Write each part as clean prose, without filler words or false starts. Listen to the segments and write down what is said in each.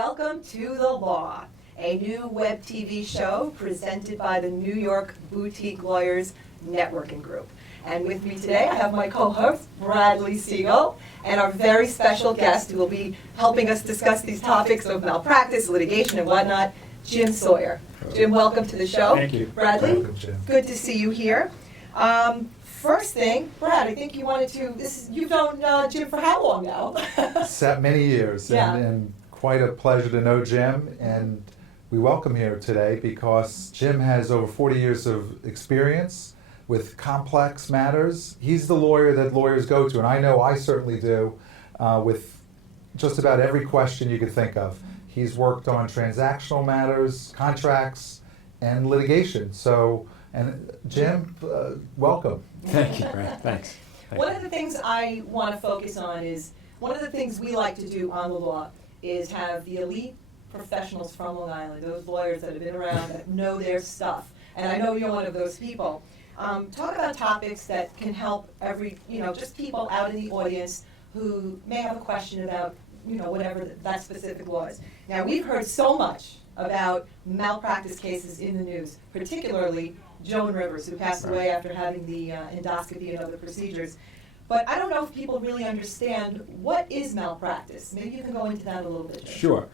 Welcome to The Law, a new web TV show presented by the New York Boutique Lawyers Networking Group. And with me today, I have my co-host, Bradley Siegel, and our very special guest who will be helping us discuss these topics of malpractice, litigation, and whatnot, Jim Sawyer. Jim, welcome to the show. Thank you. Bradley, Welcome, Jim. Good to see you here. First thing, Brad, I think you wanted to, you've known Jim for how long now? Many years, Yeah. and quite a pleasure to know Jim, and we welcome here today because Jim has over 40 years of experience with complex matters. He's the lawyer that lawyers go to, and I know I certainly do, with just about every question you could think of. He's worked on transactional matters, contracts, and litigation. So, and Jim, welcome. Thank you, Brad. Thanks. One of the things I want to focus on is, one of the things we like to do on The Law is have the elite professionals from Long Island, those lawyers that have been around, that know their stuff. And I know you're one of those people. Talk about topics that can help just people out in the audience who may have a question about, whatever that specific law is. Now, we've heard so much about malpractice cases in the news, particularly Joan Rivers, who passed away after having the endoscopy and other procedures. But I don't know if people really understand what is malpractice. Maybe you can go into that a little bit. Sure.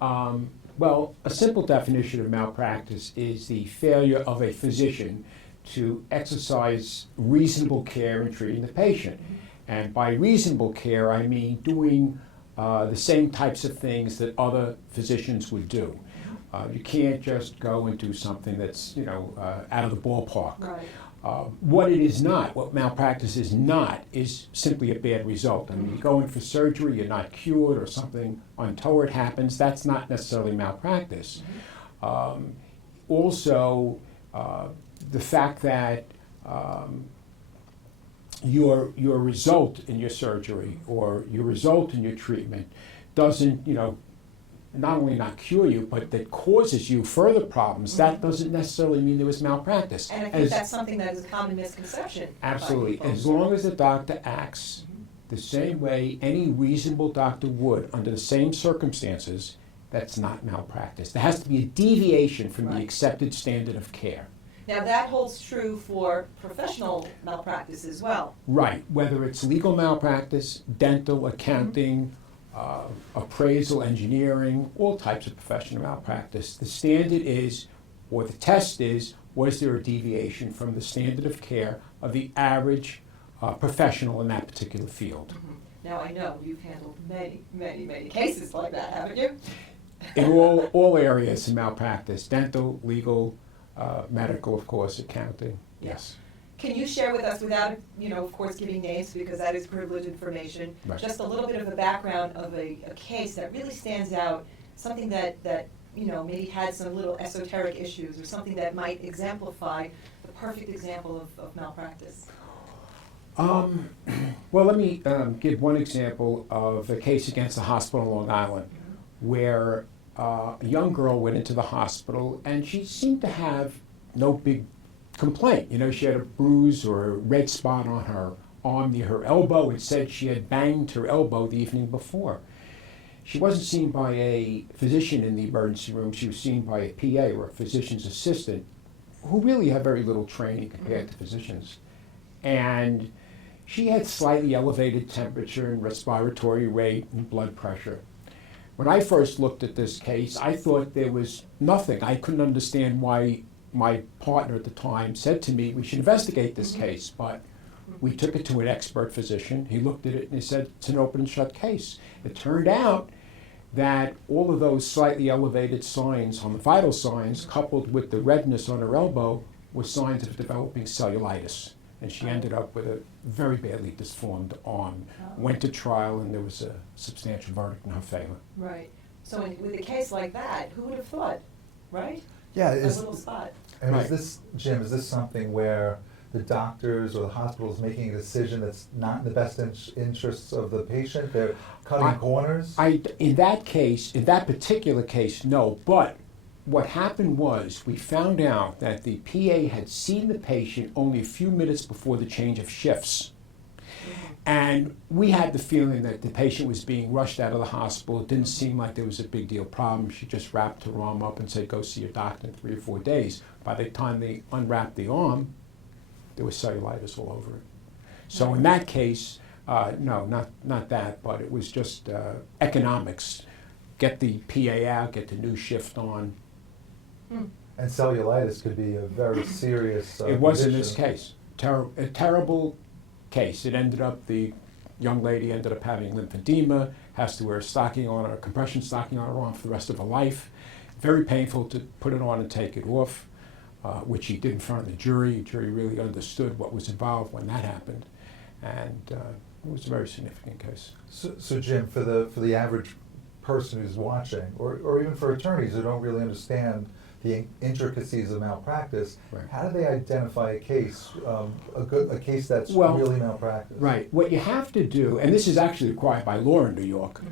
Well, a simple definition of malpractice is the failure of a physician to exercise reasonable care in treating the patient. And by reasonable care, I mean doing the same types of things that other physicians would do. You can't just go and do something that's, out of the ballpark. Right. What it is not, what malpractice is not, is simply a bad result. I mean, you go in for surgery, you're not cured, or something untoward happens, that's not necessarily malpractice. Also, the fact that your result in your surgery or your result in your treatment doesn't, not only not cure you, but that causes you further problems, that doesn't necessarily mean there was malpractice. And I think that's something that is a common misconception. Absolutely. As long as the doctor acts the same way any reasonable doctor would under the same circumstances, that's not malpractice. There has to be a deviation from the accepted standard of care. Now, that holds true for professional malpractice as well. Right. Whether it's legal malpractice, dental, accounting, appraisal, engineering, all types of professional malpractice. The standard is, or the test is, was there a deviation from the standard of care of the average professional in that particular field? Now, I know you've handled many, many, many cases like that, haven't you? In all areas of malpractice, dental, legal, medical, of course, accounting, yes. Can you share with us, without, of course, giving names because that is privileged information, Right. just a little bit of a background of a case that really stands out, something that maybe had some little esoteric issues or something that might exemplify the perfect example of malpractice? Well, let me give one example of a case against a hospital in Long Island where a young girl went into the hospital and she seemed to have no big complaint. She had a bruise or a red spot on her arm near her elbow. It said she had banged her elbow the evening before. She wasn't seen by a physician in the emergency room. She was seen by a PA or a physician's assistant who really have very little training compared to physicians. And she had slightly elevated temperature and respiratory rate and blood pressure. When I first looked at this case, I thought there was nothing. I couldn't understand why my partner at the time said to me, we should investigate this case, but we took it to an expert physician. He looked at it and he said, it's an open and shut case. It turned out that all of those slightly elevated signs on the vital signs, coupled with the redness on her elbow, were signs of developing cellulitis. And she ended up with a very badly disformed arm. Went to trial and there was a substantial verdict in her favor. Right. So with a case like that, who would have thought, right? Yeah, A little spot. And Right. is this, Jim, is this something where the doctors or the hospital is making a decision that's not in the best interests of the patient? They're cutting corners? In that particular case, no. But what happened was we found out that the PA had seen the patient only a few minutes before the change of shifts. And we had the feeling that the patient was being rushed out of the hospital. It didn't seem like there was a big deal problem. She just wrapped her arm up and said, go see your doctor in 3 or 4 days. By the time they unwrapped the arm, there was cellulitis all over it. So in that case, no, not that, but it was just economics. Get the PA out, get the new shift on. And cellulitis could be a very serious It was in condition. this case. A terrible case. It ended up, the young lady ended up having lymphedema, has to wear a compression stocking on her arm for the rest of her life. Very painful to put it on and take it off, which she did in front of the jury. The jury really understood what was involved when that happened. And it was a very significant case. So Jim, for the average person who's watching, or even for attorneys who don't really understand the intricacies of malpractice, Right. how do they identify a case, a case that's really malpractice? Right. What you have to do, and this is actually required by law in New York,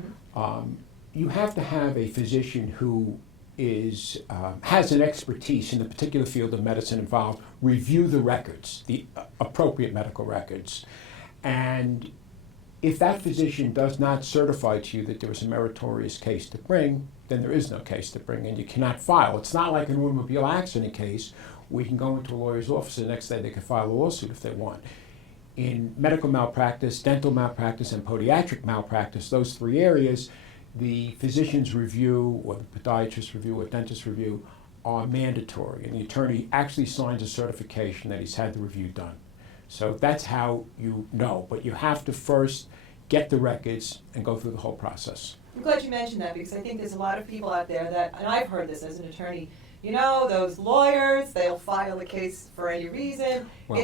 you have to have a physician who has an expertise in the particular field of medicine involved, review the records, the appropriate medical records. And if that physician does not certify to you that there was a meritorious case to bring, then there is no case to bring and you cannot file. It's not like an automobile accident case where you can go into a lawyer's office and the next day they can file a lawsuit if they want. In medical malpractice, dental malpractice, and podiatric malpractice, those 3 areas, the physician's review or the podiatrist review or dentist review are mandatory, and the attorney actually signs a certification that he's had the review done. So that's how you know, but you have to first get the records and go through the whole process. I'm glad you mentioned that because I think there's a lot of people out there that, and I've heard this as an attorney, you know, those lawyers, they'll file a case for any reason. Well,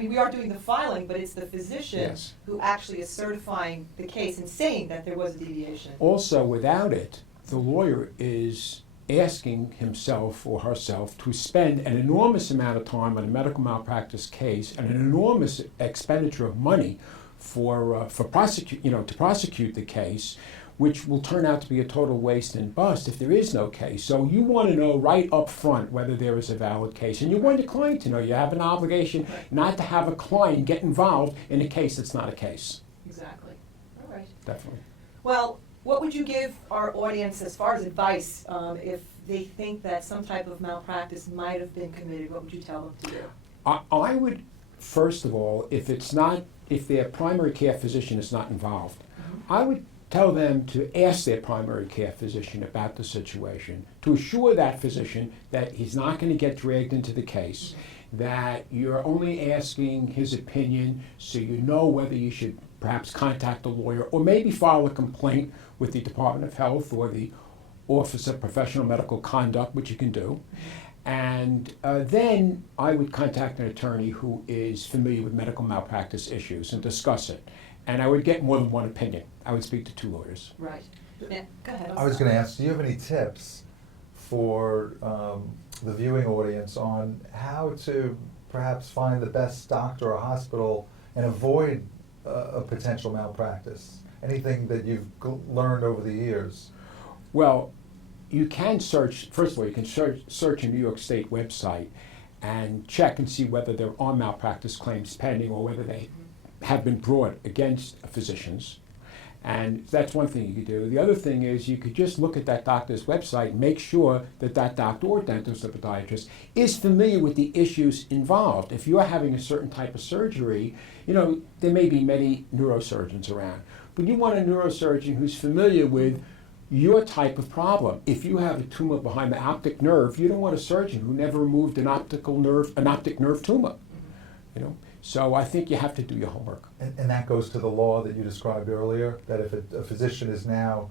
we are doing the filing, but it's the physician Yes. who actually is certifying the case and saying that there was a deviation. Also, without it, the lawyer is asking himself or herself to spend an enormous amount of time on a medical malpractice case and an enormous expenditure of money to prosecute the case, which will turn out to be a total waste and bust if there is no case. So you want to know right up front whether there is a valid case, and you want your client to know. You have an obligation not to have a client get involved in a case that's not a case. Exactly. All right. Definitely. Well, what would you give our audience as far as advice if they think that some type of malpractice might have been committed? What would you tell them to do? I would, first of all, if their primary care physician is not involved, I would tell them to ask their primary care physician about the situation, to assure that physician that he's not going to get dragged into the case, that you're only asking his opinion so you know whether you should perhaps contact a lawyer or maybe file a complaint with the Department of Health or the Office of Professional Medical Conduct, which you can do. And then I would contact an attorney who is familiar with medical malpractice issues and discuss it. And I would get more than one opinion. I would speak to 2 lawyers. Right. Yeah, go ahead. I was going to ask, do you have any tips for the viewing audience on how to perhaps find the best doctor or hospital and avoid a potential malpractice? Anything that you've learned over the years? Well, you can search, first of all, you can search a New York State website and check and see whether there are malpractice claims pending or whether they have been brought against physicians. And that's one thing you could do. The other thing is you could just look at that doctor's website, make sure that that doctor or dentist or podiatrist is familiar with the issues involved. If you're having a certain type of surgery, there may be many neurosurgeons around, but you want a neurosurgeon who's familiar with your type of problem. If you have a tumor behind the optic nerve, you don't want a surgeon who never removed an optic nerve tumor. So I think you have to do your homework. And that goes to the law that you described earlier, that if a physician is now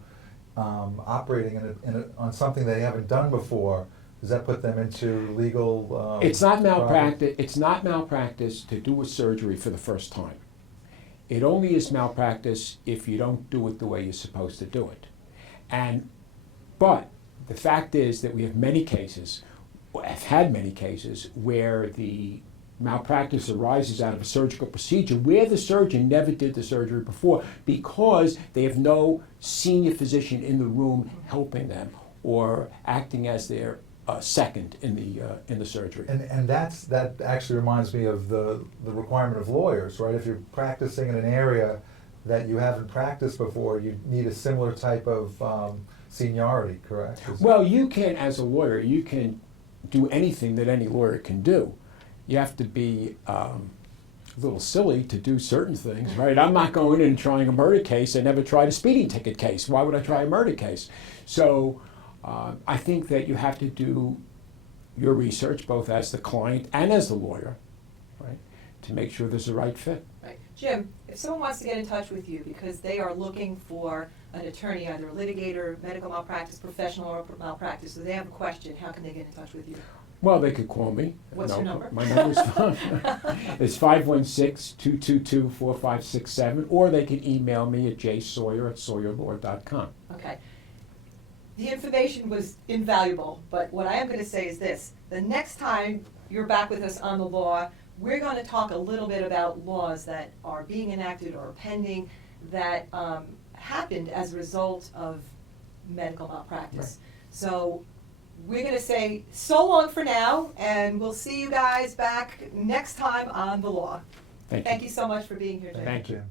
operating on something they haven't done before, does that put them into legal? It's not malpractice. It's not malpractice to do a surgery for the first time. It only is malpractice if you don't do it the way you're supposed to do it. But the fact is that we have had many cases where the malpractice arises out of a surgical procedure where the surgeon never did the surgery before because they have no senior physician in the room helping them or acting as their second in the surgery. And that actually reminds me of the requirement of lawyers, right? If you're practicing in an area that you haven't practiced before, you need a similar type of seniority, correct? Well, you can, as a lawyer, you can do anything that any lawyer can do. You have to be a little silly to do certain things, right? I'm not going in and trying a murder case. I never tried a speeding ticket case. Why would I try a murder case? So I think that you have to do your research, both as the client and as the lawyer, right, to make sure there's the right fit. Right. Jim, if someone wants to get in touch with you because they are looking for an attorney, either a litigator, medical malpractice professional, or malpractice, so they have a question, how can they get in touch with you? Well, they could call me. What's your number? My number's it's 516-222-4567, or they can email me at jsawyer@sawyerlaw.com. Okay. The information was invaluable, but what I am going to say is this. The next time you're back with us on the law, we're going to talk a little bit about laws that are being enacted or pending that happened as a result of medical malpractice. Right. So we're going to say so long for now, and we'll see you guys back next time on the law. Thank you. Thank you so much for being here today. Thank you. Jim.